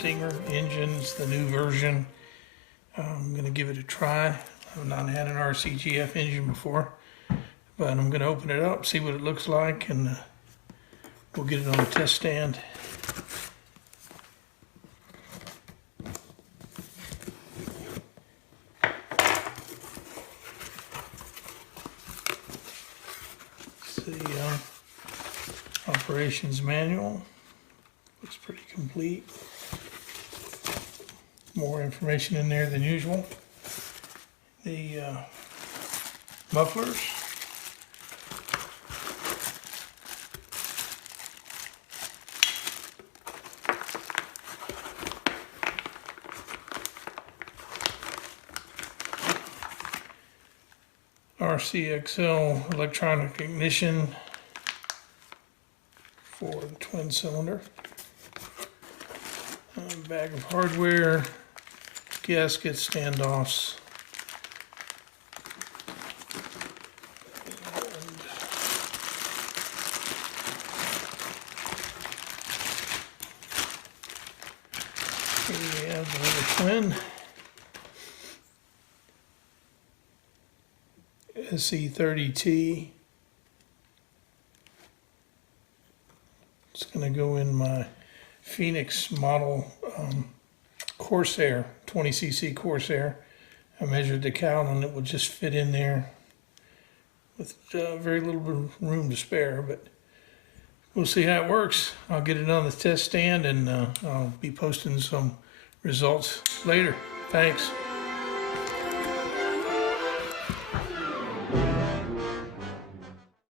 Stinger engines, the new version. I'm going to give it a try. I've not had an RCGF engine before, but I'm going to open it up, see what it looks like, and we'll get it on the test stand. The operations manual looks pretty complete. More information in there than usual. The mufflers. RCXL electronic ignition for the twin cylinder. Bag of hardware, gasket standoffs, we have the twin SE30T. It's going to go in my Phoenix model Corsair, 20cc Corsair. I measured the cowl and it would just fit in there with very little bit of room to spare, but we'll see how it works. I'll get it on the test stand and I'll be posting some results later. Thanks.